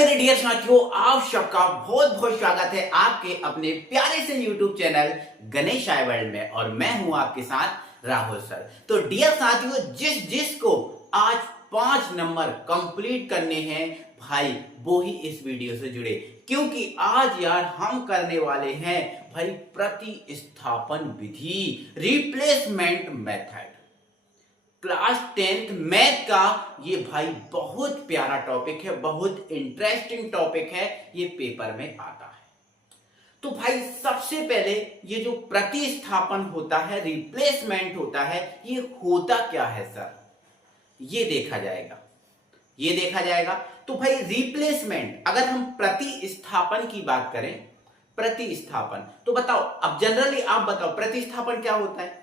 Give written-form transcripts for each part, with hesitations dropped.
मेरे डियर साथियों, आप सबका बहुत बहुत स्वागत है आपके अपने प्यारे से YouTube चैनल गणेश आई वर्ल्ड में। और मैं हूं आपके साथ राहुल सर। तो डियर साथियों, जिसको आज 5 नंबर कंप्लीट करने हैं भाई, वो ही इस वीडियो से जुड़े, क्योंकि आज यार हम करने वाले हैं भाई प्रतिस्थापन विधि, replacement method. Class 10th math का ये भाई बहुत प्यारा टॉपिक है, बहुत इंटरेस्टिंग टॉपिक है, ये पेपर में आता है। तो भाई सबसे पहले ये जो प्रतिस्थापन होता है, रिप्लेसमेंट होता है, ये होता क्या है सर, ये देखा जाएगा। तो भाई रिप्लेसमेंट, अगर हम प्रतिस्थापन की बात करें, प्रतिस्थापन तो बताओ, अब जनरली आप बताओ प्रतिस्थापन क्या होता है।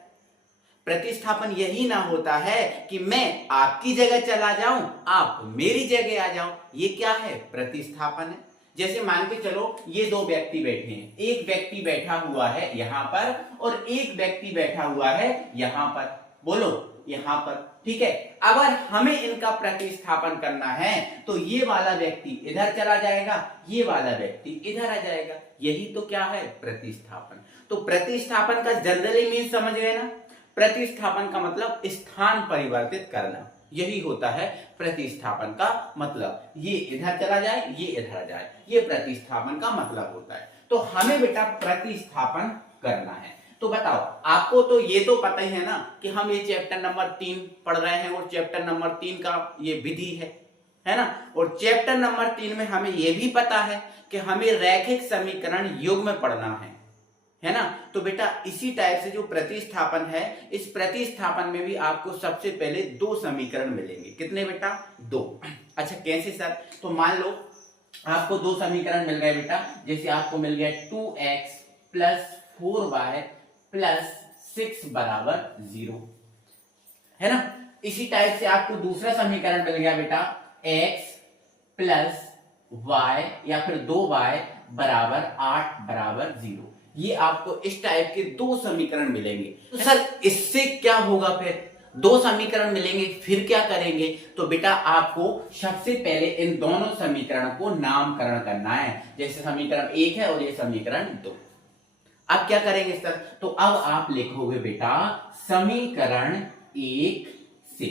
प्रतिस्थापन यही ना होता है कि मैं आपकी जगह चला जाऊं, आप मेरी जगह आ जाओ, ये क्या है, प्रतिस्थापन है। जैसे मान के चलो ये दो व्यक्ति बैठे हैं, एक व्यक्ति बैठा हुआ है यहां पर और एक व्यक्ति बैठा हुआ है यहां पर, बोलो यहां पर, ठीक है। अगर हमें इनका प्रतिस्थापन करना है तो ये वाला व्यक्ति इधर चला जाएगा, ये वाला व्यक्ति इधर आ जाएगा, यही तो क्या है, प्रतिस्थापन। तो प्रतिस्थापन का जनरली मीन समझ गए ना, प्रतिस्थापन का मतलब स्थान परिवर्तित करना, यही होता है प्रतिस्थापन का मतलब। ये इधर चला जाए, ये इधर आ जाए, ये प्रतिस्थापन का मतलब होता है। तो हमें बेटा प्रतिस्थापन करना है। तो बताओ, आपको तो ये तो पता ही है ना कि हम ये चैप्टर नंबर 3 पढ़ रहे हैं और चैप्टर नंबर 3 का ये विधि है ना। और चैप्टर नंबर 3 में हमें ये भी पता है कि हमें रैखिक समीकरण युग्म में पढ़ना है ना। तो बेटा इसी टाइप से जो प्रतिस्थापन है, इस प्रतिस्थापन में भी आपको सबसे पहले 2 समीकरण मिलेंगे। कितने बेटा, 2। अच्छा कैसे सर, तो मान लो आपको 2 समीकरण मिल गए बेटा। जैसे आपको मिल गया 2x प्लस 4y प्लस 6 बराबर 0, है ना। इसी टाइप से आपको दूसरा समीकरण मिल गया बेटा, x प्लस y या फिर 2y बराबर 8 बराबर 0। ये आपको इस टाइप के 2 समीकरण मिलेंगे। तो सर इससे क्या होगा, फिर 2 समीकरण मिलेंगे, फिर क्या करेंगे। तो बेटा आपको सबसे पहले इन दोनों समीकरणों को नामकरण करना है। जैसे समीकरण 1 है और ये समीकरण 2। अब क्या करेंगे सर, तो अब आप लिखोगे बेटा समीकरण 1 से,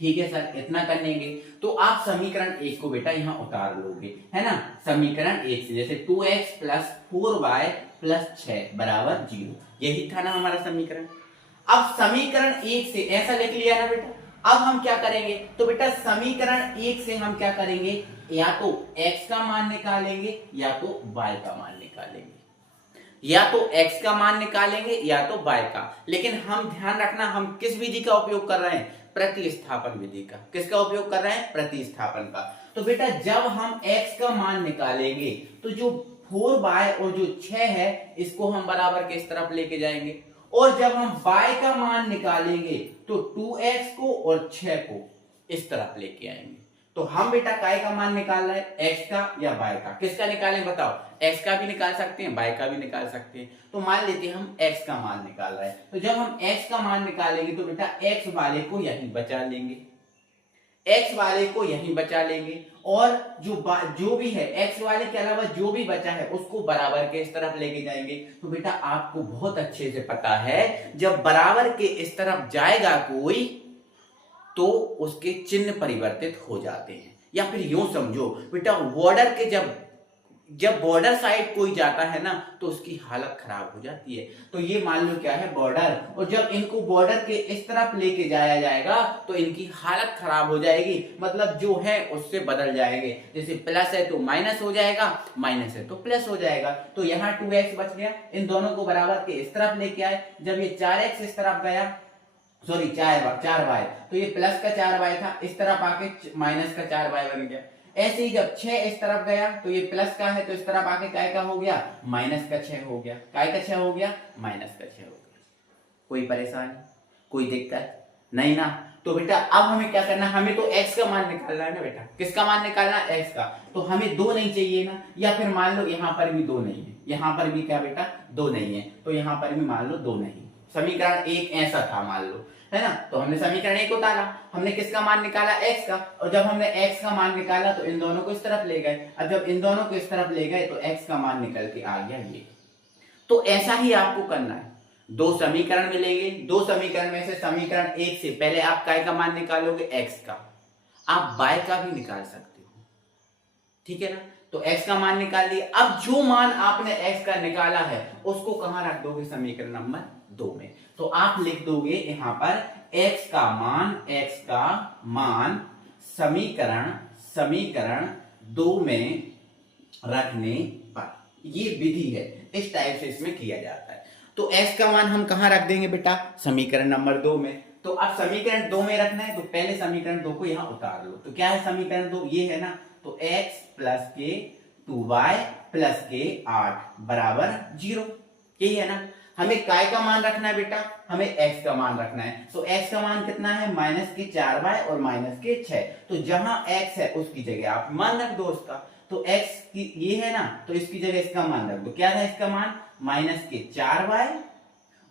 ठीक है सर, इतना करेंगे। तो आप समीकरण 1 को बेटा यहां उतार लोगे, है ना। समीकरण 1 से जैसे 2x प्लस 4y प्लस 6 बराबर 0, यही था ना हमारा समीकरण। अब समीकरण 1 से ऐसा लिख लिया ना बेटा। अब हम क्या करेंगे, तो बेटा समीकरण 1 से हम क्या करेंगे, या तो x का मान निकालेंगे या तो y का मान निकालेंगे, या तो x का मान निकालेंगे या तो y का। लेकिन हम ध्यान रखना, हम किस विधि का उपयोग कर रहे हैं, प्रतिस्थापन विधि का। किसका उपयोग कर रहे हैं, प्रतिस्थापन का। तो बेटा जब हम x का मान निकालेंगे तो जो 4y और जो 6 है इसको हम बराबर के इस तरफ लेके जाएंगे, और जब हम y का मान निकालेंगे तो 2x को और 6 को इस तरफ लेके आएंगे। तो हम बेटा काय का मान निकाल रहे हैं, x का या y का। किसका निकालें बताओ, x का भी निकाल सकते हैं, y का भी निकाल सकते हैं। तो मान लेते हैं हम x का मान निकाल रहे हैं। तो जब हम x का मान निकालेंगे तो बेटा x वाले को यहीं बचा लेंगे, x वाले को यहीं बचा लेंगे, और जो भी है x वाले के अलावा जो भी बचा है उसको बराबर के इस तरफ लेके जाएंगे। तो बेटा आपको बहुत अच्छे से पता है, जब बराबर के इस तरफ जाएगा कोई तो उसके चिन्ह परिवर्तित हो जाते हैं। या फिर यूं समझो बेटा, बॉर्डर के जब बॉर्डर साइड कोई जाता है ना तो उसकी हालत खराब हो जाती है। तो ये मान लो क्या है, बॉर्डर, और जब इनको बॉर्डर के इस तरफ लेके जाया जाएगा तो इनकी हालत खराब हो जाएगी, मतलब जो है उससे बदल जाएंगे। जैसे प्लस है तो माइनस हो जाएगा, माइनस है तो प्लस हो जाएगा। तो यहाँ 2x बच गया, इन दोनों को बराबर के इस तरफ लेके आए। जब ये 4x इस तरफ गया, सॉरी 4y, तो ये प्लस का 4y था, इस तरफ आके माइनस का 4y बन गया। ऐसे ही जब 6 इस तरफ गया तो ये प्लस का है, तो इस तरफ आके काय का हो गया, माइनस का 6 हो गया। काय का 6 हो गया, माइनस का 6 हो गया। कोई परेशानी, कोई दिक्कत नहीं ना। तो बेटा अब हमें क्या करना, हमें तो x का मान निकालना है ना बेटा। किसका मान निकालना है, x का। तो हमें 2 नहीं चाहिए ना, या फिर मान लो यहां पर भी 2 नहीं है, यहां पर भी क्या बेटा 2 नहीं है, तो यहां पर भी मान लो 2 नहीं। समीकरण एक ऐसा था मान लो, है ना। तो हमने समीकरण एक उतारा, हमने किसका मान निकाला, x का, और जब हमने x का मान निकाला तो इन दोनों को इस तरफ ले गए। अब जब इन दोनों को इस तरफ ले गए तो x का मान निकल के आ गया ये। तो ऐसा ही आपको करना है, दो समीकरण मिलेंगे, दो समीकरण में से समीकरण एक से पहले आप काय का मान निकालोगे, x का, आप y का भी निकाल सकते हो, ठीक है ना। तो x का मान निकाल लिया। अब जो मान आपने x का निकाला है उसको कहां रख दोगे, समीकरण नंबर 2 में। तो आप लिख दोगे यहां पर x का मान समीकरण 2 में रखने पर, ये विधि है, इस टाइप से इसमें किया जाता है। तो x का मान हम कहां रख देंगे बेटा, समीकरण नंबर 2 में। तो अब समीकरण 2 में रखना है तो पहले समीकरण 2 को यहां उतार लो। तो क्या है समीकरण 2, ये है ना। तो x प्लस के 2y प्लस के 8 बराबर 0, यही है ना। हमें काय का मान रखना है बेटा, हमें x का मान रखना है। तो x का मान कितना है, माइनस के 4y और माइनस के 6। तो जहां x है उसकी जगह आप मान रख दो उसका। तो x की ये है ना, तो इसकी जगह इसका मान रख दो। क्या था इसका मान, माइनस के 4y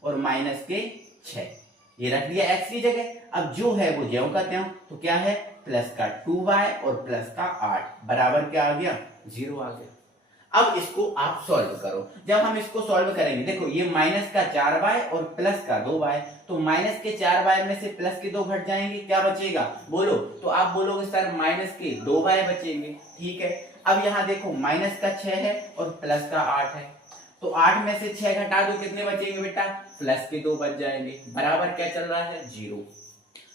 और माइनस के 6, ये रख दिया x की जगह। अब जो है वो ज्यों का त्यों, तो क्या है, प्लस का 2y और प्लस का 8 बराबर क्या आ गया, 0 आ गया। अब इसको आप सॉल्व करो। जब हम इसको सॉल्व करेंगे, देखो ये माइनस का 4y और प्लस का 2y, तो माइनस के 4y में से प्लस के 2 घट जाएंगे, क्या बचेगा बोलो। तो आप बोलोगे सर माइनस के 2y बचेंगे, ठीक है। अब यहाँ देखो माइनस का 6 है और प्लस का 8 है, तो 8 में से 6 घटा दो, कितने बचेंगे बेटा, प्लस के 2 बच जाएंगे, बराबर क्या चल रहा है, 0।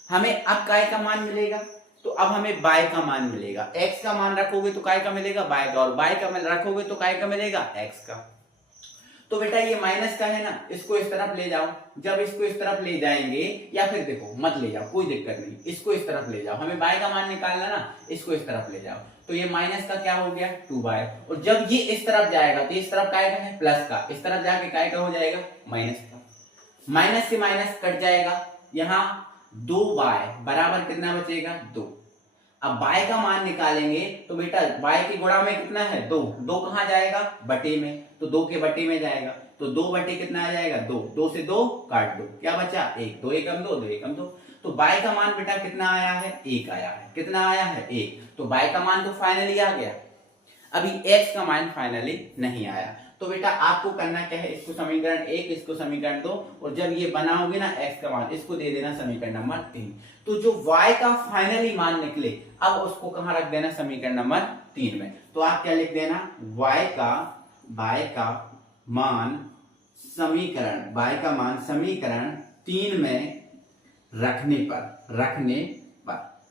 हमें अब काय का मान मिलेगा, तो अब हमें y का मान मिलेगा। x का मान रखोगे तो काय का मिलेगा, y का, और y का मान रखोगे तो काय का मिलेगा, x का। तो बेटा ये माइनस का है ना, इसको इस तरफ ले जाओ। जब इसको इस तरफ ले जाएंगे, या फिर देखो मत ले जाओ, कोई दिक्कत नहीं, इसको इस तरफ ले जाओ, हमें y का मान निकालना ना, इसको इस तरफ ले जाओ। तो ये माइनस का क्या हो गया, 2y, और जब ये इस तरफ जाएगा तो इस तरफ काय का है, प्लस का, इस तरफ जाके काय का हो जाएगा, माइनस का। माइनस से माइनस कट जाएगा, यहाँ 2y बराबर कितना बचेगा, 2। अब y का मान निकालेंगे तो बेटा y की गुणा में कितना है, 2, 2 कहां जाएगा, बटे में, तो 2 के बटे में जाएगा, तो 2 बटे कितना आ जाएगा, 2, 2 से 2 काट दो, क्या बचा, 1, 2 एकम 2, 2 एकम 2। तो y का मान बेटा कितना आया है, 1 आया है, कितना आया है, 1। तो y का मान तो फाइनली आ गया, अभी x का मान फाइनली नहीं आया। तो बेटा आपको करना क्या है, इसको समीकरण 1, इसको समीकरण 2, और जब ये बनाओगे ना x का मान, इसको दे देना समीकरण नंबर 3। तो जो y का फाइनली मान निकले, अब उसको कहां रख देना, समीकरण नंबर 3 में। तो आप क्या लिख देना, y का मान समीकरण 3 में रखने पर।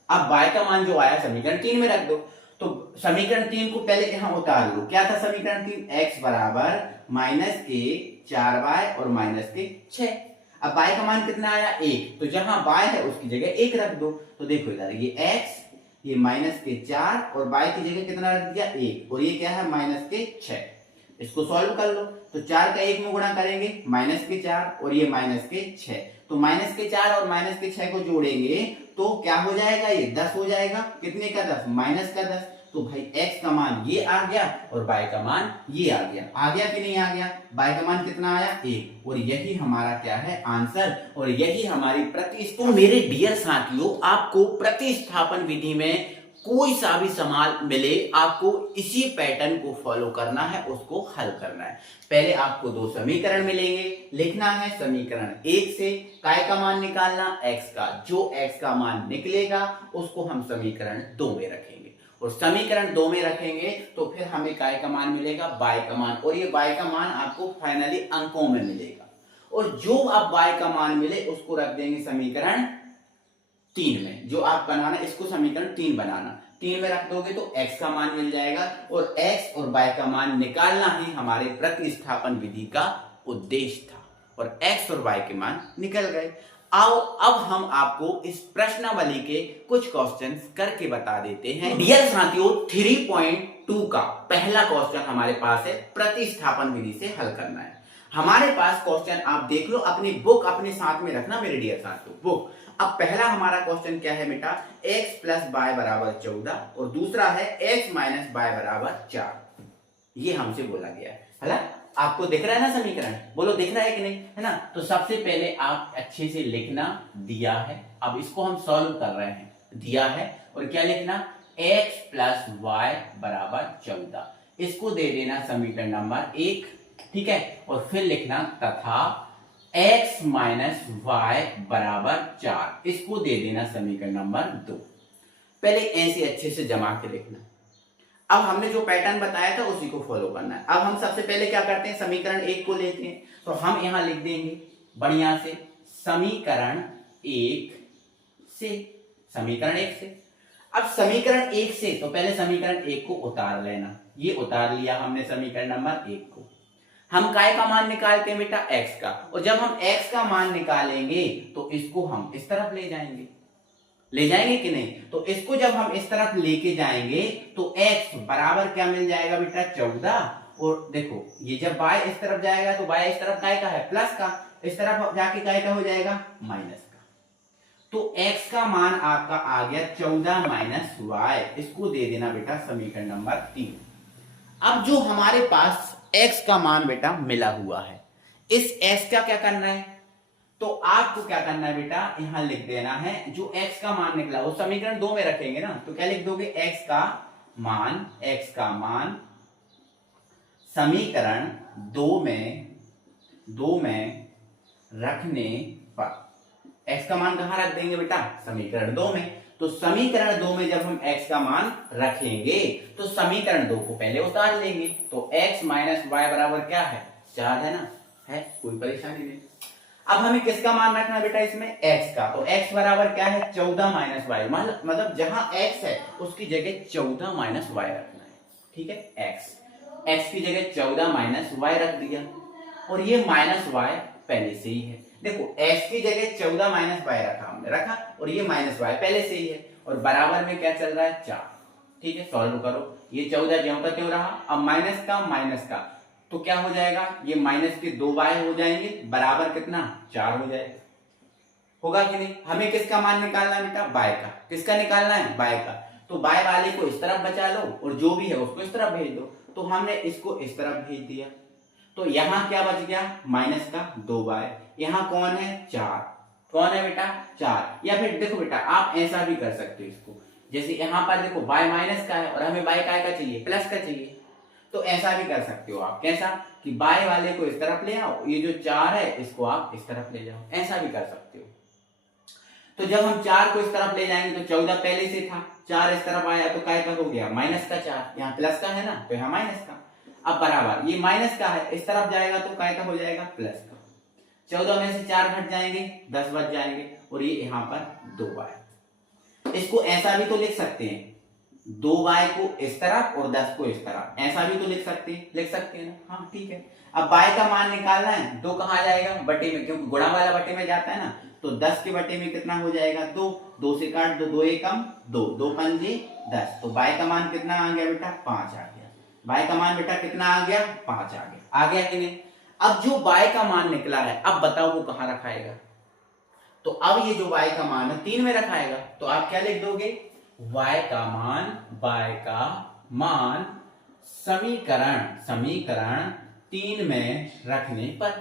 अब y का मान जो आया समीकरण 3 में रख दो। तो समीकरण 3 को पहले यहां उतार लो। क्या था समीकरण 3, x बराबर माइनस के 4y और माइनस के 6। अब y का मान कितना आया, 1, तो जहां y है उसकी जगह 1 रख दो। तो देखो इधर ये x, ये माइनस के 4 और y की जगह कितना रख दिया, 1, और ये क्या है, माइनस के 6। इसको सॉल्व कर लो। तो 4 का 1 में गुणा करेंगे, माइनस के 4 और ये माइनस के 6। तो माइनस के 4 और माइनस के 6 को जोड़ेंगे तो क्या हो जाएगा, ये 10 हो जाएगा। कितने का 10, माइनस का 10। तो भाई x का मान ये आ गया और y का मान ये आ गया कि नहीं आ गया, y का मान कितना आया, 1। और यही हमारा क्या है, आंसर, और यही हमारी प्रतिस्थापन। तो मेरे डियर साथियों, आपको प्रतिस्थापन विधि में कोई सा भी सवाल मिले, आपको इसी पैटर्न को फॉलो करना है, उसको हल करना है। पहले आपको दो समीकरण मिलेंगे, लिखना है समीकरण 1 से काय का मान निकालना, x का। जो x का मान निकलेगा उसको हम समीकरण 2 में रखेंगे, और समीकरण 2 में रखेंगे तो फिर हमें काय का मान मिलेगा, y का मान, और ये y का मान आपको फाइनली अंकों में मिलेगा। और जो अब y का मान मिले उसको रख देंगे समीकरण 3 में। जो आप बनाना, इसको समीकरण 3 बनाना, 3 में रख दोगे तो x का मान मिल जाएगा, और x और y का मान निकालना ही हमारे प्रतिस्थापन विधि का उद्देश्य था, और x और y के मान निकल गए। आओ अब हम आपको इस प्रश्नावली के कुछ क्वेश्चंस करके बता देते हैं। डियर साथियों, 3.2 का पहला क्वेश्चन हमारे पास है, प्रतिस्थापन विधि से हल करना है। हमारे पास क्वेश्चन आप देख लो, अपनी बुक अपने साथ में रखना मेरे डियर साथियों, बुक। अब पहला हमारा क्वेश्चन क्या है बेटा, x प्लस y बराबर 14, और दूसरा है x माइनस y बराबर 4। ये हमसे बोला गया है ना। आपको दिख रहा है ना समीकरण, बोलो दिख रहा है कि नहीं, है ना। तो सबसे पहले आप अच्छे से लिखना, दिया है, अब इसको हम सॉल्व कर रहे हैं, दिया है और क्या लिखना, x प्लस वाई बराबर 14, इसको दे देना समीकरण नंबर 1, ठीक है। और फिर लिखना तथा x माइनस वाई बराबर 4, इसको दे देना समीकरण नंबर 2। पहले ऐसे अच्छे से जमा के लिखना। अब हमने जो पैटर्न बताया था उसी को फॉलो करना है। अब हम सबसे पहले क्या करते हैं, समीकरण 1 को लेते हैं, तो हम यहां लिख देंगे बढ़िया से समीकरण 1 से, समीकरण 1 से। अब समीकरण 1 से तो पहले समीकरण 1 को उतार लेना, ये उतार लिया हमने समीकरण नंबर 1 को। हम काय का मान निकालते हैं बेटा, x का, और जब हम x का मान निकालेंगे तो इसको हम इस तरफ ले जाएंगे, ले जाएंगे कि नहीं। तो इसको जब हम इस तरफ लेके जाएंगे तो x बराबर क्या मिल जाएगा बेटा, 14। और देखो ये जब y इस तरफ जाएगा तो y इस तरफ काय का है, प्लस का, इस तरफ जाके काय का हो जाएगा, माइनस का। तो x का मान आपका आ गया 14 माइनस y, इसको दे देना बेटा समीकरण नंबर 3। अब जो हमारे पास x का मान बेटा मिला हुआ है, इस x का क्या करना है, तो आपको क्या करना है बेटा, यहां लिख देना है जो x का मान निकला वो समीकरण 2 में रखेंगे ना, तो क्या लिख दोगे, x का मान समीकरण 2 में रखने पर, x का मान कहां रख देंगे बेटा, समीकरण 2 में। तो समीकरण 2 में जब हम x का मान रखेंगे तो समीकरण 2 को पहले उतार लेंगे, तो x माइनस वाई बराबर क्या है, 4 है ना, है कोई परेशानी नहीं। अब हमें किसका मान रखना है बेटा इसमें, x का, तो x बराबर क्या है, 14 माइनस वाई, मतलब जहां x है उसकी जगह 14 माइनस वाई रखना है, ठीक है। x की जगह 14 माइनस वाई रख दिया, और ये माइनस वाई पहले से ही है। देखो x की जगह 14 माइनस वाई रखा हमने, रखा, और ये माइनस वाई पहले से ही है, और बराबर में क्या चल रहा है, 4, ठीक है। सॉल्व करो, ये 14 ज्यों का त्यों रहा, अब माइनस का तो क्या हो जाएगा, ये माइनस के 2 y हो जाएंगे, बराबर कितना, 4 हो जाएगा, होगा कि नहीं। हमें किसका मान निकालना है बेटा, y का, किसका निकालना है, y का। तो y वाले को इस तरफ बचा लो और जो भी है उसको इस तरफ भेज दो, तो हमने इसको इस तरफ भेज दिया, तो यहां क्या बच गया, माइनस का 2y, यहां कौन है, 4, कौन है बेटा, 4। या फिर देखो बेटा आप ऐसा भी कर सकते हो इसको, जैसे यहां पर देखो y माइनस का है और हमें y का चाहिए, प्लस का चाहिए, तो ऐसा भी कर सकते हो आप, कैसा कि बाय वाले को इस तरफ ले आओ, ये जो 4 है इसको आप इस तरफ ले जाओ, ऐसा भी कर सकते हो। तो जब हम 4 को इस तरफ ले जाएंगे तो 14 पहले से था, 4 इस तरफ आया तो काय का हो गया, माइनस का 4, यहाँ प्लस का है ना तो यहाँ माइनस का। अब बराबर ये माइनस का है, इस तरफ जाएगा तो काय का हो जाएगा, प्लस का। 14 में से 4 घट जाएंगे, 10 बच जाएंगे, और ये यहाँ पर 2y। इसको ऐसा भी तो लिख सकते हैं, 2y को इस तरफ और 10 को इस तरफ, ऐसा भी तो लिख सकते हैं ना, हाँ ठीक है। अब y का मान निकालना है, 2 कहाँ जाएगा, बटे में, क्योंकि गुणा वाला बटे में जाता है ना, तो 10 के बटे में कितना हो जाएगा, 2 से काट दो, 2 एकम 2, 2 पंजे 10, तो y का मान कितना आ गया बेटा, 5 आ गया। y का मान बेटा कितना आ गया, 5 आ गया कि नहीं। अब जो y का मान निकला है, अब बताओ वो कहाँ रखाएगा, तो अब ये जो y का मान है 3 में रखाएगा, तो आप क्या लिख दोगे, y का मान समीकरण 3 में रखने पर।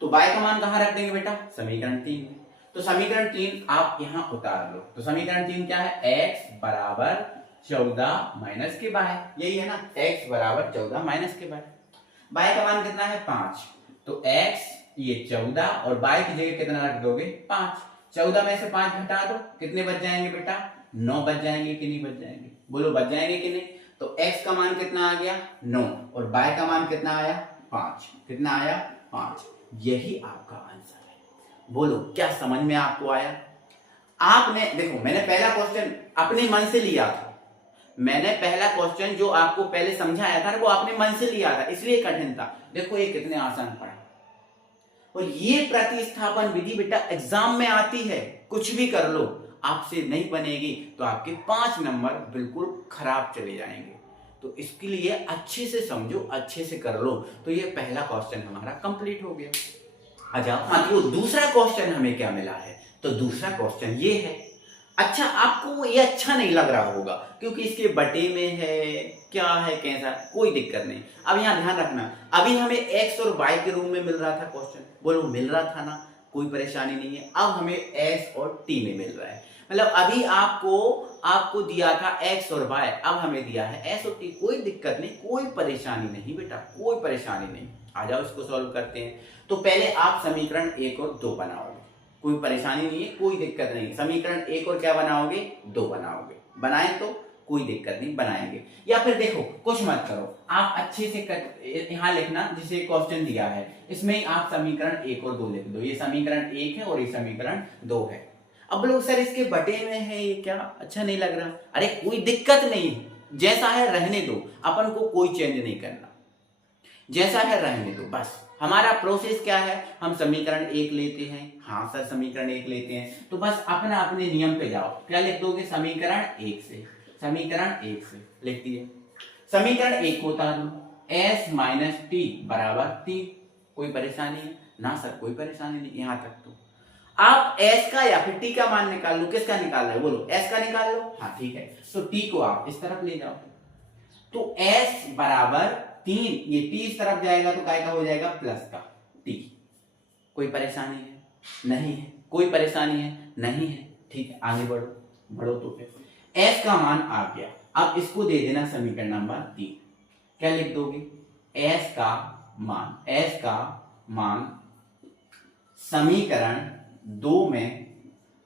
तो y का मान कहां रख देंगे बेटा, समीकरण 3 में। तो समीकरण 3 आप यहां उतार लो, तो समीकरण 3 क्या है, x बराबर 14 माइनस के बाय, यही है ना, x बराबर 14 माइनस के बाय। y का मान कितना है, 5, तो x ये 14 और y की जगह कितना रख दोगे, 5। 14 में से 5 घटा दो, कितने बच जाएंगे बेटा, 9 बच जाएंगे कि नहीं बच जाएंगे, बोलो बच जाएंगे कि नहीं। तो x का मान कितना आ गया, 9, और y का मान कितना आया, 5, कितना आया, 5। यही आपका आंसर है। बोलो क्या समझ में आपको आया। आपने देखो मैंने पहला क्वेश्चन अपने मन से लिया था, मैंने पहला क्वेश्चन जो आपको पहले समझाया था वो आपने मन से लिया था, इसलिए कठिन था। देखो ये कितने आसान पढ़ा, और ये प्रतिस्थापन विधि बेटा एग्जाम में आती है, कुछ भी कर लो आपसे नहीं बनेगी तो आपके 5 नंबर बिल्कुल खराब चले जाएंगे। तो इसके लिए अच्छे से समझो, अच्छे से कर लो। तो ये पहला क्वेश्चन हमारा कंप्लीट हो गया। अच्छा, हाँ, तो दूसरा क्वेश्चन हमें क्या मिला है, तो दूसरा क्वेश्चन ये है, अच्छा, आपको ये अच्छा नहीं लग रहा होगा क्योंकि इसके बटे में है, क्या है, कैसा, कोई दिक्कत नहीं। अब यहाँ ध्यान रखना, अभी हमें एक्स और वाई के रूप में मिल रहा था क्वेश्चन, बोलो मिल रहा था ना, कोई परेशानी नहीं है। अब हमें एस और टी में मिल रहा है, मतलब अभी आपको आपको दिया था एक्स और वाई, अब हमें दिया है एस और टी। कोई दिक्कत नहीं, कोई परेशानी नहीं बेटा, कोई परेशानी नहीं। आ जाओ इसको सॉल्व करते हैं। तो पहले आप समीकरण 1 और 2 बनाओगे, कोई परेशानी नहीं है, कोई दिक्कत नहीं। समीकरण 1 और क्या बनाओगे, 2 बनाओगे। बनाए तो कोई दिक्कत नहीं, बनाएंगे। या फिर देखो कुछ मत करो, आप अच्छे से यहाँ लिखना जिसे क्वेश्चन दिया है, इसमें ही आप समीकरण 1 और 2 लिख दो। ये समीकरण 1 है और ये समीकरण 2 है। अब लोग सर इसके बटे में है, ये क्या अच्छा नहीं लग रहा? अरे कोई दिक्कत नहीं, जैसा है रहने दो, अपन को कोई चेंज नहीं करना, जैसा है रहने दो बस। हमारा प्रोसेस क्या है, हम समीकरण 1 लेते हैं, हाँ सर समीकरण 1 लेते हैं, तो बस अपना अपने नियम पे जाओ। क्या लिख दोगे, समीकरण 1 से, समीकरण 1 से लिख दिए। समीकरण 1 को उतार लो, s माइनस टी बराबर 3। कोई परेशानी है ना सर? कोई परेशानी नहीं, यहां तक तो आप s का या फिर t का मान निकाल लो। किसका निकाल रहे हो, बोलो s का निकाल लो, हाँ ठीक है। तो t को आप इस तरफ ले जाओ, तो s बराबर 3, ये t इस तरफ जाएगा तो काय का हो जाएगा, प्लस का t। कोई परेशानी है? नहीं है। कोई परेशानी है? नहीं है। ठीक है, आगे बढ़ो, बढ़ो तो फिर s का मान आ गया। अब इसको दे देना समीकरण नंबर 3। क्या लिख दोगे, s का मान समीकरण 2 में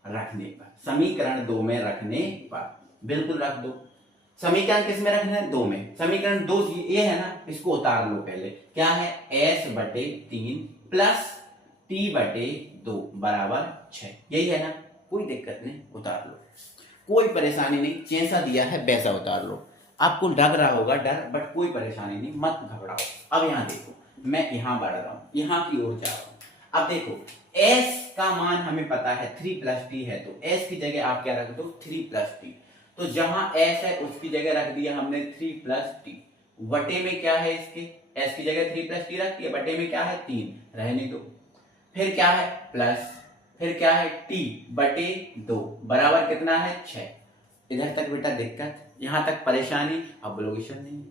रखने पर, समीकरण 2 में रखने पर बिल्कुल रख दो। समीकरण किस में रखना है, 2 में। समीकरण 2 ये है ना, इसको उतार लो पहले। क्या है, s बटे 3 प्लस t बटे 2 बराबर 6। यही है ना, कोई दिक्कत नहीं, उतार लो, कोई परेशानी नहीं, जैसा दिया है वैसा उतार लो। आपको लग रहा होगा डर, बट कोई परेशानी नहीं, मत घबराओ। अब यहाँ देखो, मैं यहाँ बढ़ रहा हूँ, यहाँ की ओर जा रहा हूँ। अब देखो s का मान हमें पता है 3 प्लस टी है, तो s की जगह आप क्या रख दो, 3 प्लस टी। तो जहां s है उसकी जगह रख दिया हमने 3 प्लस टी। बटे में क्या है, इसके s की जगह 3 प्लस टी रख दिया, बटे में क्या है 3, रहने दो। फिर क्या है, प्लस, फिर क्या है t बटे 2 बराबर कितना है, 6। इधर तक बेटा दिक्कत, यहां तक परेशानी, अब लोकेशन नहीं।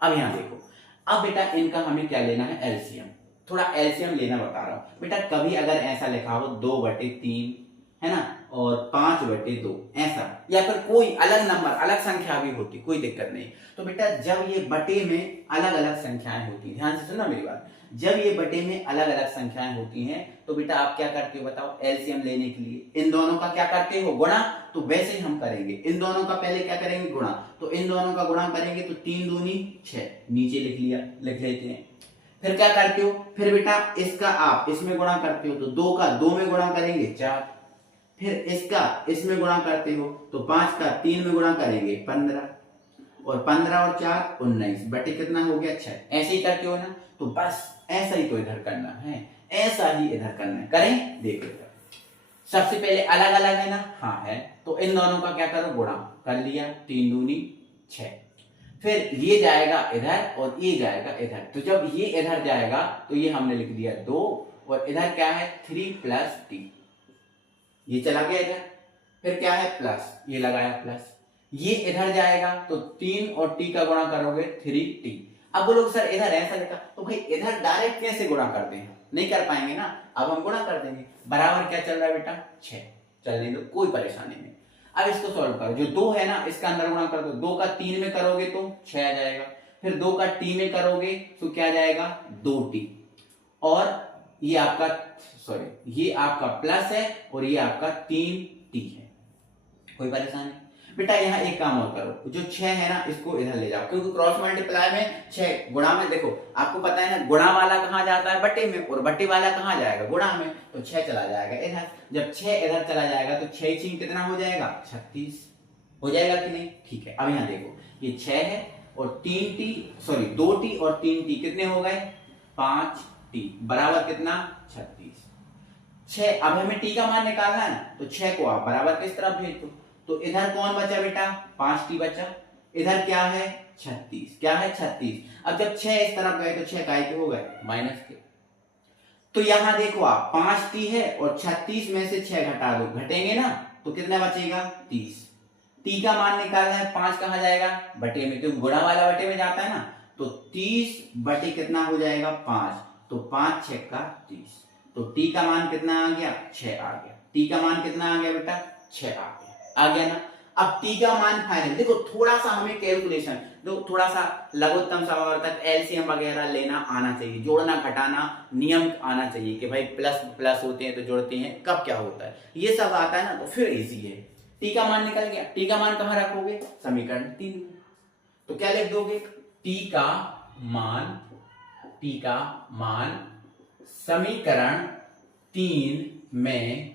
अब यहां देखो, अब बेटा इनका हमें क्या लेना है, एलसीएम। थोड़ा एलसीएम लेना बता रहा हूं बेटा। कभी अगर ऐसा लिखा हो 2/3 है ना, और 5/2 ऐसा, या फिर कोई अलग नंबर, अलग संख्या भी होती, कोई दिक्कत नहीं। तो बेटा जब ये बटे में अलग अलग संख्याएं होती, ध्यान से सुनना मेरी बात, जब ये बटे में अलग अलग संख्याएं होती हैं तो बेटा आप क्या करते हो बताओ, एलसीएम लेने के लिए इन दोनों का क्या करते हो, गुणा। तो वैसे ही हम करेंगे, इन दोनों का पहले क्या करेंगे, गुणा। तो इन दोनों का गुणा करेंगे तो 3 दूनी 6, नीचे लिख लिया, लिख लेते हैं। फिर क्या करते हो, फिर बेटा इसका आप इसमें गुणा करते हो, तो 2 का 2 में गुणा करेंगे 4। फिर इसका इसमें गुणा करते हो तो 5 का 3 में गुणा करेंगे 15, और 15 और 4 19, बटे कितना हो गया 6। ऐसे ही करते हो ना, तो बस ऐसा ही तो इधर करना है, ऐसा ही इधर करना है। करें, देखो इधर सबसे पहले अलग अलग है ना, हाँ है, तो इन दोनों का क्या करो, गुणा कर लिया, 3 दूनी 6। फिर ये जाएगा इधर और ये जाएगा इधर, तो जब ये इधर जाएगा तो ये हमने लिख दिया 2, और इधर क्या है 3 प्लस टी, ये चला गया इधर। फिर क्या है, प्लस, ये लगाया प्लस, ये इधर जाएगा तो 3 और टी का गुणा करोगे 3t। अब बोलो सर इधर ऐसा लिखा, तो भाई इधर डायरेक्ट कैसे गुणा करते हैं, नहीं कर पाएंगे ना, अब हम गुणा कर देंगे। बराबर क्या चल रहा है बेटा, 6, चलने दो, कोई परेशानी नहीं। अब इसको सॉल्व करो, जो 2 है ना इसका अंदर गुणा कर दो, 2 का 3 में करोगे तो 6 आ जाएगा। फिर 2 का t में करोगे तो क्या जाएगा, 2t, और ये आपका ये आपका प्लस है और ये आपका 3t है। कोई परेशानी बेटा, यहाँ एक काम और करो, जो 6 है ना इसको इधर ले जाओ, क्योंकि क्रॉस मल्टीप्लाई में 6 गुणा में, देखो आपको पता है ना, गुणा वाला कहाँ जाता है, बटे में, और बटे वाला कहाँ जाएगा, गुणा में, तो 6 चला जाएगा इधर। जब 6 इधर चला जाएगा तो 6 6 कितना हो जाएगा, 36 हो जाएगा कि नहीं। ठीक है, अब यहाँ देखो ये 6 है और 2t और 3t कितने हो गए, 5t बराबर कितना, 36। 6, अब हमें t का मान निकालना है ना, तो 6 को आप बराबर किस तरफ भेज दो, तो इधर कौन बचा बेटा, 5t बचा, इधर क्या है 36, क्या है 36। अब जब 6 इस तरफ गए तो 6 काय के हो गए, माइनस के। तो यहां देखो आप 5t है और 36 में से 6 घटा दो, घटेंगे ना, तो कितना बचेगा 30। टी का मान निकालना है, 5 कहाँ जाएगा बटे में, क्योंकि गुणा वाला बटे में जाता है ना, तो 30 बटे कितना हो जाएगा 5, तो 5 6 का 30। तो टी का मान कितना आ गया 6 आ गया। टी का मान कितना आ गया बेटा 6 आ गया ना। अब टी का मान फाइनल, देखो थोड़ा सा हमें कैलकुलेशन, देखो थोड़ा सा लघुत्तम समावर्तक एलसीएम वगैरह लेना आना चाहिए, जोड़ना घटाना नियम आना चाहिए कि भाई प्लस प्लस होते हैं तो जोड़ते हैं, कब क्या होता है ये सब आता है ना, तो फिर इजी है। टी का मान निकल गया, टी का मान कहां रखोगे समीकरण 3 में, तो क्या लिख दोगे टी का मान समीकरण 3 में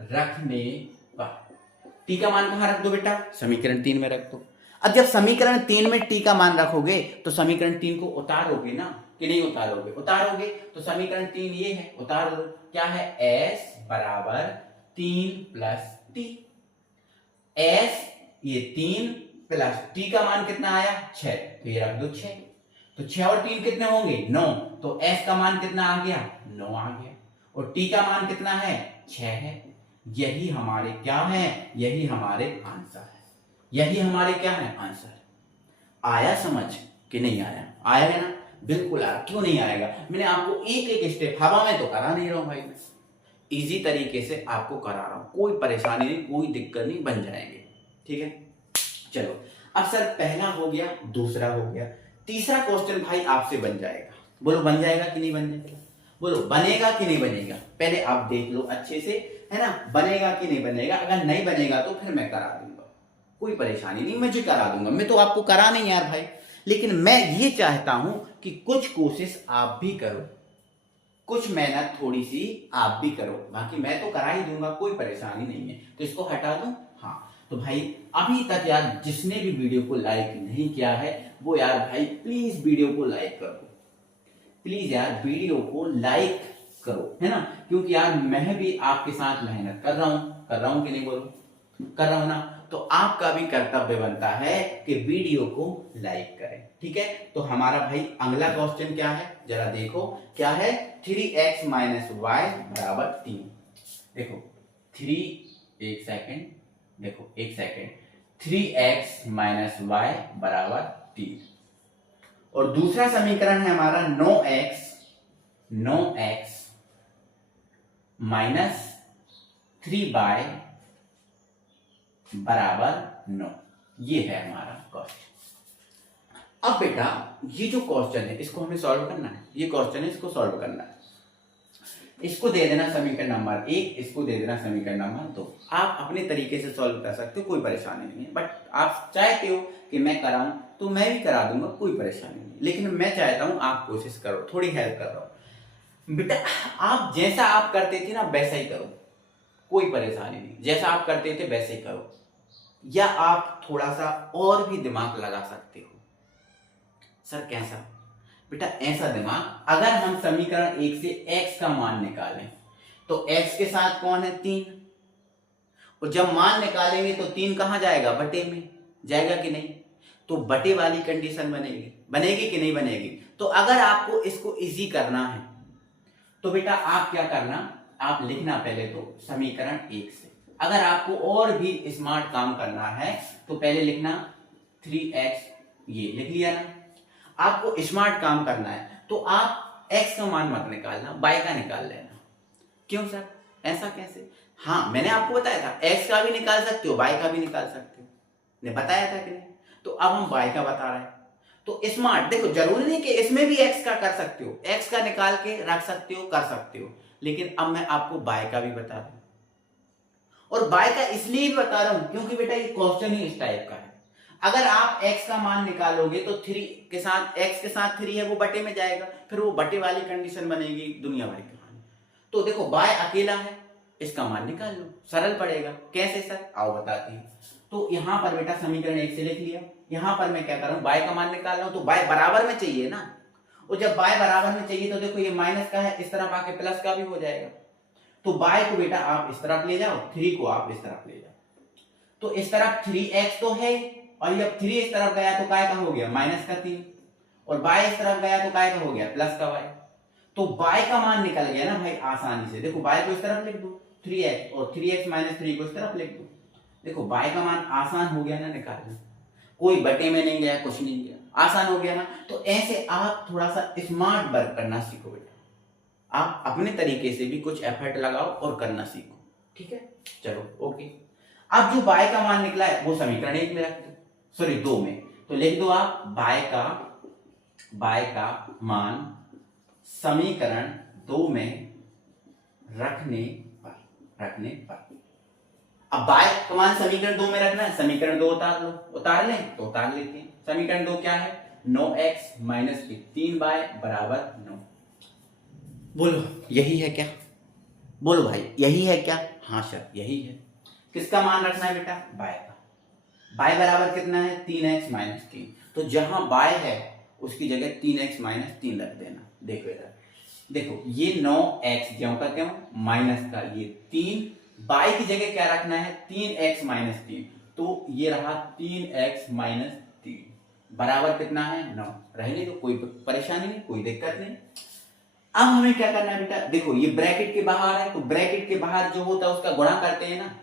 रखने पर, टी का मान कहां रख दो बेटा समीकरण 3 में रख दो। अब जब समीकरण 3 में टी का मान रखोगे तो समीकरण 3 को उतारोगे ना कि नहीं उतारोगे, उतारोगे तो समीकरण 3 ये है, उतार दो, क्या है s बराबर 3 प्लस टी, s ये 3 प्लस टी का मान कितना आया 6, तो ये रख दो 6, तो 6 और 3 कितने होंगे 9, तो s का मान कितना आ गया 9 आ गया, और टी का मान कितना है 6 है। यही हमारे क्या है, यही हमारे आंसर है, यही हमारे क्या है आंसर। आया समझ कि नहीं आया, आया ना, बिल्कुल आया, क्यों नहीं आएगा, मैंने आपको एक एक स्टेप हवा में तो करा नहीं रहा हूं भाई, मैं इजी तरीके से आपको करा रहा हूं, कोई परेशानी नहीं, कोई दिक्कत नहीं, बन जाएंगे, ठीक है। चलो अब सर पहला हो गया, दूसरा हो गया, तीसरा क्वेश्चन भाई आपसे बन जाएगा, बोलो बन जाएगा कि नहीं बन जाएगा, बोलो बनेगा कि नहीं बनेगा, पहले आप देख लो अच्छे से, है ना, बनेगा कि नहीं बनेगा, अगर नहीं बनेगा तो फिर मैं करा दूंगा, कोई परेशानी नहीं, मुझे करा दूंगा, मैं तो आपको करा नहीं यार भाई, लेकिन मैं ये चाहता हूं कि कुछ कोशिश आप भी करो, कुछ मेहनत थोड़ी सी आप भी करो, बाकी मैं तो करा ही दूंगा, कोई परेशानी नहीं है। तो इसको हटा दूं, हाँ, तो भाई अभी तक यार जिसने भी वीडियो को लाइक नहीं किया है वो यार भाई प्लीज वीडियो को लाइक करो, प्लीज यार वीडियो को लाइक करो, है ना, क्योंकि यार मैं भी आपके साथ मेहनत कर रहा हूं कि नहीं, बोलो कर रहा हूं ना, तो आपका भी कर्तव्य बनता है कि वीडियो को लाइक करें, ठीक है। तो हमारा भाई अगला क्वेश्चन क्या है जरा देखो, क्या है 3x माइनस वाई बराबर 3, देखो एक सेकेंड 3x माइनस वाई बराबर 3, और दूसरा समीकरण है हमारा 9x माइनस 3y बराबर 9, ये है हमारा क्वेश्चन। अब बेटा ये जो क्वेश्चन है इसको हमें सॉल्व करना है, ये क्वेश्चन है इसको सॉल्व करना है, इसको दे देना समीकरण नंबर 1, इसको दे देना समीकरण नंबर 2, आप अपने तरीके से सॉल्व कर सकते हो, कोई परेशानी नहीं है, बट आप चाहते हो कि मैं कराऊं तो मैं भी करा दूंगा, कोई परेशानी नहीं, लेकिन मैं चाहता हूं आप कोशिश करो, थोड़ी हेल्प कर रहा हूं बेटा, आप जैसा आप करते थे ना वैसा ही करो, कोई परेशानी नहीं, जैसा आप करते थे वैसे ही करो, या आप थोड़ा सा और भी दिमाग लगा सकते हो। सर कैसा बेटा, ऐसा दिमाग, अगर हम समीकरण 1 से x का मान निकालें तो x के साथ कौन है 3, और जब मान निकालेंगे तो 3 कहां जाएगा बटे में जाएगा कि नहीं, तो बटे वाली कंडीशन बनेगी कि नहीं बनेगी। तो अगर आपको इसको इजी करना है तो बेटा आप क्या करना, आप लिखना पहले तो समीकरण 1 से, अगर आपको और भी स्मार्ट काम करना है तो पहले लिखना 3x, ये लिख लिया ना, आपको स्मार्ट काम करना है तो आप x का मान मत निकालना, y का निकाल लेना। क्यों सर ऐसा कैसे, हाँ मैंने आपको बताया था x का भी निकाल सकते हो, y का भी निकाल सकते हो, ने बताया था कि नहीं, तो अब हम y का बता रहे हैं, तो स्मार्ट देखो, जरूरी नहीं कि इसमें भी x का कर सकते हो, x का निकाल के रख सकते हो, कर सकते हो, लेकिन अब मैं आपको y का भी बता रहा हूं, और y का इसलिए भी बता रहा हूं क्योंकि बेटा ये क्वेश्चन ही इस टाइप का है, अगर आप x का मान निकालोगे तो 3 के साथ x के साथ 3 है वो बटे में जाएगा, फिर वो बटे वाली कंडीशन बनेगी दुनिया भर की कहानी। तो देखो y अकेला है, इसका मान निकाल लो, सरल पड़ेगा, कैसे सर आओ बताती हूँ। तो यहां पर बेटा समीकरण 1 से लिख लिया, यहां पर मैं क्या कर रहा हूं y का मान निकाल रहा हूं, तो y बराबर में चाहिए ना, और जब y बराबर में चाहिए तो देखो ये माइनस का है, इस तरफ आके प्लस का भी हो जाएगा, तो y को बेटा आप इस तरफ ले जाओ, 3 को आप इस तरफ ले जाओ, तो इस तरफ 3x तो है, और जब 3 इस तरफ गया तो काय का हो गया माइनस का 3, और y इस तरफ गया तो काय का हो गया प्लस का y, तो y का मान निकल गया ना भाई आसानी से, देखो y को इस तरफ लिख दो, 3x और 3x माइनस 3 को इस तरफ लिख दो। देखो y का मान आसान हो गया ना निकालना, कोई बटे में नहीं गया, कुछ नहीं गया, आसान हो गया ना। तो ऐसे आप थोड़ा सा स्मार्ट वर्क करना सीखो बेटा, आप अपने तरीके से भी कुछ एफर्ट लगाओ और करना सीखो, ठीक है। चलो ओके, अब जो y का मान निकला है वो समीकरण 1 में रख दो, सॉरी 2 में, तो लिख दो आप y का मान समीकरण 2 में रखने पर। अब y का मान समीकरण 2 में रखना है, समीकरण 2 उतार लो, उतार लें तो उतार लेते हैं। समीकरण 2 क्या है, 9x माइनस 3y बराबर 9। बोलो यही है क्या, बोलो भाई यही है क्या? हाँ सर यही है। किसका मान रखना है बेटा, y का। y बराबर कितना है, 3x माइनस 3, तो जहां y है उसकी जगह 3x माइनस 3 रख देना। देखो इधर, देखो ये 9x ज्यों का त्यों माइनस का ये 3, y की जगह क्या रखना है, 3x माइनस 3, तो ये रहा 3x माइनस 3 बराबर कितना है, 9। रहने तो कोई परेशानी नहीं, कोई दिक्कत नहीं। अब हमें क्या करना है बेटा, देखो ये ब्रैकेट के बाहर है, तो ब्रैकेट के बाहर जो होता है उसका गुणा करते हैं ना,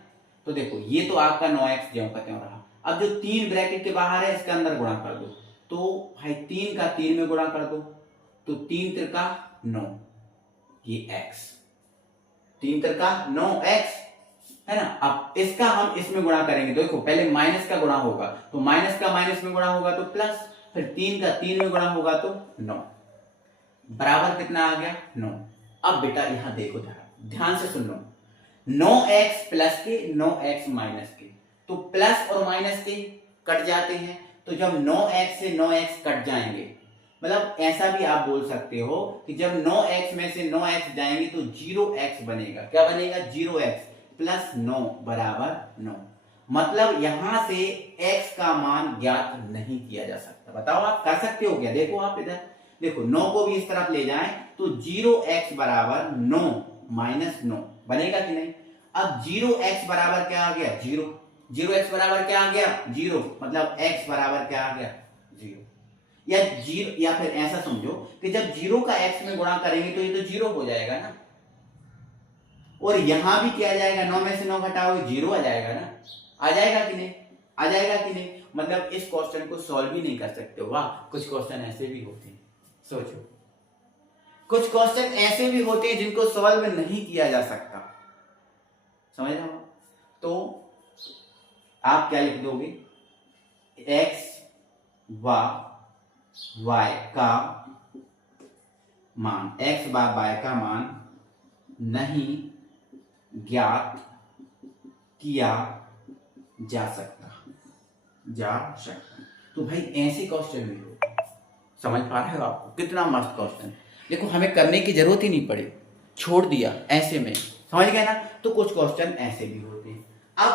तो देखो ये तो आपका 9x ज्यों का त्यों रहा। अब जो 3 ब्रैकेट के बाहर है इसके अंदर गुणा कर दो, तो भाई 3 का 3 में गुणा कर दो, तो 3 त्रिका 9, ये x, 3 त्रिका 9x है ना। अब इसका हम इसमें गुणा करेंगे, देखो पहले माइनस का गुणा होगा, तो माइनस का माइनस में गुणा होगा तो प्लस, फिर 3 का 3 में गुणा होगा तो 9 बराबर कितना आ गया, 9। अब बेटा यहां देखो ध्यान से सुन लो, 9x प्लस के 9x माइनस के, तो प्लस और माइनस के कट जाते हैं, तो जब 9x से 9x कट जाएंगे, मतलब ऐसा भी आप बोल सकते हो कि जब 9x में से 9x जाएंगे तो 0x बनेगा। क्या बनेगा, 0x प्लस 9 बराबर 9। मतलब यहां से x का मान ज्ञात नहीं किया जा सकता। बताओ आप कर सकते हो क्या? देखो आप इधर देखो, 9 को भी इस तरफ ले जाएं तो 0x बराबर 9 माइनस 9 बनेगा कि नहीं। अब 0x बराबर क्या आ गया, 0। 0x बराबर क्या आ गया, 0, मतलब x बराबर क्या आ गया, 0। या 0, या फिर ऐसा समझो कि जब 0 का x में गुणा करेंगे तो ये तो 0 हो जाएगा ना, और यहां भी क्या आ जाएगा, 9 में से 9 घटाओगे 0 आ जाएगा ना, आ जाएगा कि नहीं, आ जाएगा कि नहीं। मतलब इस क्वेश्चन को सॉल्व भी नहीं कर सकते हो। वाह, कुछ क्वेश्चन ऐसे भी होते हैं, सोचो कुछ क्वेश्चन ऐसे भी होते हैं जिनको सॉल्व नहीं किया जा सकता, समझ रहे हो। तो आप क्या लिख दोगे, x व y का मान, x व y का मान नहीं ज्ञात किया जा सकता। तो भाई ऐसे क्वेश्चन भी होते हैं, समझ पा रहे हो आपको, कितना मस्त क्वेश्चन। देखो हमें करने की जरूरत ही नहीं पड़ी, छोड़ दिया ऐसे में, समझ गए ना। तो कुछ क्वेश्चन ऐसे भी होते हैं। अब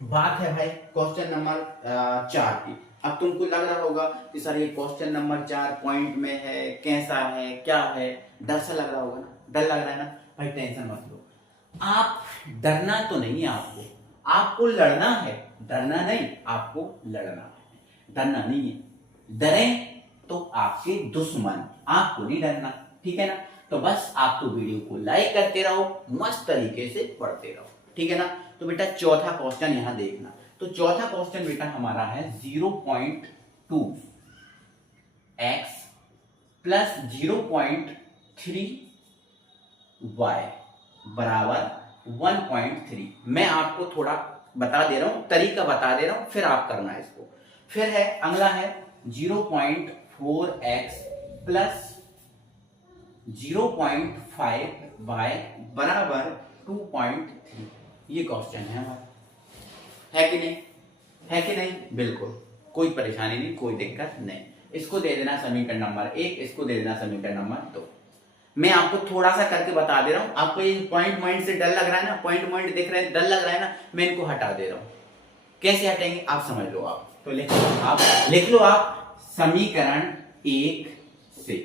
बात है भाई क्वेश्चन नंबर 4 की। अब तुमको लग रहा होगा कि सर ये क्वेश्चन नंबर 4 पॉइंट में है, कैसा है, क्या है, डर सा लग रहा होगा ना, डर लग रहा है ना। भाई टेंशन मत लो, आप डरना तो नहीं है, आपको लड़ना है, डरना नहीं, आपको लड़ना है, डरना नहीं है। डरें तो आपके दुश्मन, आपको नहीं डरना, ठीक है ना। तो बस आप तो वीडियो को लाइक करते रहो, मस्त तरीके से पढ़ते रहो, ठीक है ना। तो बेटा चौथा क्वेश्चन यहां देखना, तो चौथा क्वेश्चन बेटा हमारा है 0.2 x प्लस 0.3 y बराबर 1.3। मैं आपको थोड़ा बता दे रहा हूं, तरीका बता दे रहा हूं, फिर आप करना है इसको। फिर है अगला है 0.4x प्लस 0.5y बराबर 2.3। ये क्वेश्चन है हमारा, है कि नहीं, है कि नहीं। बिल्कुल कोई परेशानी नहीं, कोई दिक्कत नहीं। इसको दे देना समीकरण नंबर 1, इसको दे देना समीकरण नंबर 2। मैं आपको थोड़ा सा करके बता दे रहा हूं, आपको ये पॉइंट से डर लग रहा है ना, पॉइंट दिख रहे हैं, डर लग रहा है ना, मैं इनको हटा दे रहा हूं। कैसे हटेंगे आप समझ लो। आप तो लिख लो आप समीकरण 1 से,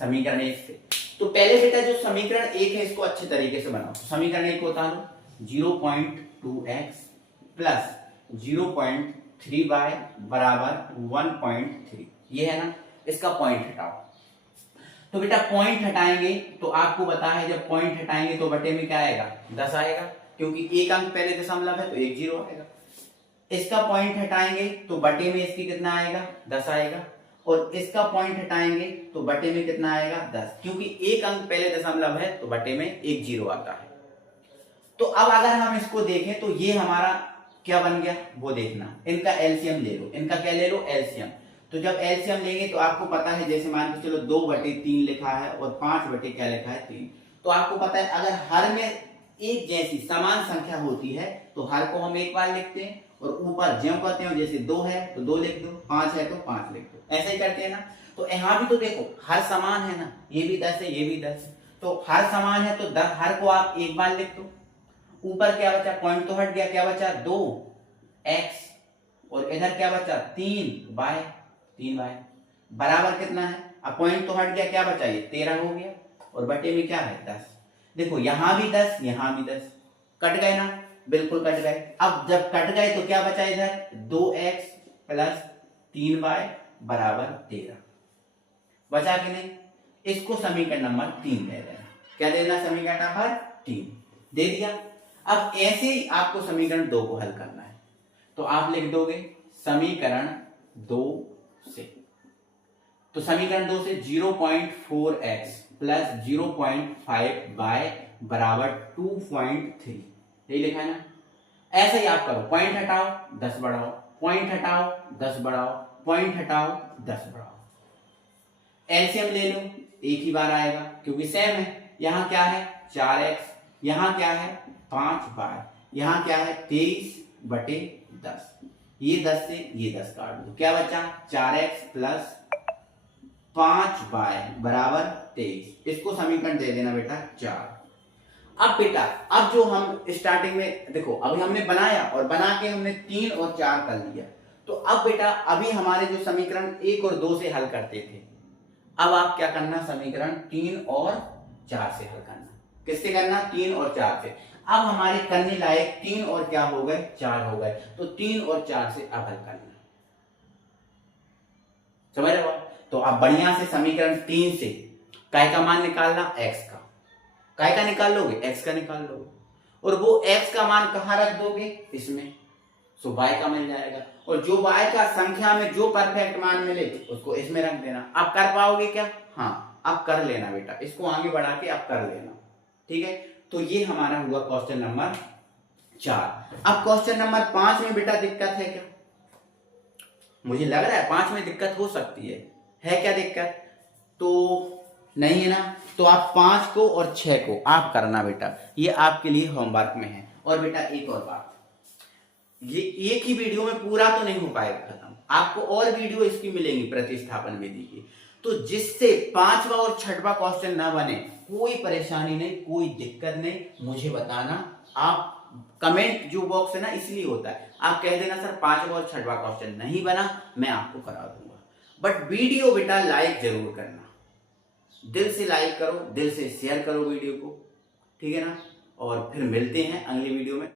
समीकरण 1 से। तो पहले बेटा जो समीकरण 1 है इसको अच्छे तरीके से बनाओ। समीकरण 1 को उतारो, 0.2x प्लस 0.3y बराबर 1.3, ये है ना, इसका पॉइंट हटाओ। तो बेटा पॉइंट हटाएंगे तो आपको पता है जब पॉइंट हटाएंगे तो बटे में क्या आएगा 10 आएगा, क्योंकि एक अंक पहले दशमलव है तो एक जीरो आएगा। इसका पॉइंट हटाएंगे तो बटे में इसकी कितना आएगा 10 आएगा, और इसका पॉइंट हटाएंगे तो बटे में कितना आएगा 10, क्योंकि एक अंक पहले दशमलव है तो बटे में एक जीरो आता है। तो अब अगर हम इसको देखें तो ये हमारा क्या बन गया वो देखना, इनका एलसीएम ले लो, इनका क्या ले लो एलसीएम। तो जब एलसीएम लेंगे तो आपको पता है जैसे मान के चलो 2/3 लिखा है और 5 क्या लिखा है 3, तो आपको पता है अगर हर में एक जैसी समान संख्या होती है तो हर को हम एक बार लिखते हैं और ऊपर ज्यों करते हैं, जैसे 2 है तो 2 लिख दो, 5 है तो 5 लिख दो, ऐसे ही करते हैं ना। तो यहाँ भी तो देखो हर समान है ना, ये भी 10 है ये भी 10 है, तो हर समान है तो 10 हर को आप एक बार लिख दो। ऊपर क्या बचा, पॉइंट तो हट गया, क्या बचा 2x, और इधर क्या बचा 3y बराबर कितना है, अब पॉइंट तो हट गया, क्या बचा ये 13 हो गया, और बटे में क्या है 10। देखो यहां भी 10 यहां भी 10, कट गए ना, बिल्कुल कट गए। अब जब कट गए तो क्या बचा इधर 2x प्लस 3y बराबर 13 बचा कि नहीं। इसको समीकरण नंबर 3 दे देना, क्या देना समीकरण नंबर 3 दे दिया। अब ऐसे ही आपको समीकरण 2 को हल करना है, तो आप लिख दोगे समीकरण 2 से, तो समीकरण 2 से 0.4x प्लस 0.5y बराबर 2.3, यही लिखा है ना। ऐसे ही आप करो, पॉइंट हटाओ 10 बढ़ाओ, पॉइंट हटाओ 10 बढ़ाओ, पॉइंट हटाओ 10 बढ़ाओ, एलसीएम ले लो एक ही बार आएगा क्योंकि सेम है। यहां क्या है 4x, यहां क्या है 5y, यहां क्या है 23/10, ये 10 से ये 10 काट दो, क्या बचा 4x प्लस 5y बराबर 23, इसको समीकरण दे देना बेटा 4। अब बेटा अब जो हम स्टार्टिंग में देखो अभी हमने बनाया और बना के हमने 3 और 4 कर लिया, तो अब बेटा अभी हमारे जो समीकरण 1 और 2 से हल करते थे, अब आप क्या करना समीकरण 3 और 4 से हल करना। किससे करना 3 और 4 से। अब हमारे करने लायक 3 और क्या हो गए 4 हो गए, तो 3 और 4 से अब हल करना, समझ रहे हो। तो अब बढ़िया से समीकरण 3 से काय का मान निकालना x का, काय का निकाल लोगे x का निकाल लोगे, और वो x का मान कहां रख दोगे इसमें, सो y का मिल जाएगा, और जो y का संख्या में जो परफेक्ट मान मिले उसको इसमें रख देना। अब कर पाओगे क्या, हाँ अब कर लेना बेटा, इसको आगे बढ़ा के अब कर लेना, ठीक है। तो ये हमारा हुआ क्वेश्चन नंबर 4। अब क्वेश्चन नंबर 5 में बेटा दिक्कत है क्या, मुझे लग रहा है 5 में दिक्कत हो सकती है क्या दिक्कत, तो नहीं है ना। तो आप 5 को और 6 को आप करना बेटा, ये आपके लिए होमवर्क में है। और बेटा एक और बात, ये एक ही वीडियो में पूरा तो नहीं हो पाएगा खत्म, आपको और वीडियो इसकी मिलेंगी प्रतिस्थापन विधि की, तो जिससे 5वां और 6वां क्वेश्चन ना बने, कोई परेशानी नहीं कोई दिक्कत नहीं, मुझे बताना। आप कमेंट जो बॉक्स है ना इसलिए होता है, आप कह देना सर 5वां और 6वां क्वेश्चन नहीं बना, मैं आपको करा दूंगा। बट वीडियो बेटा लाइक जरूर करना, दिल से लाइक करो, दिल से शेयर करो वीडियो को, ठीक है ना। और फिर मिलते हैं अगली वीडियो में।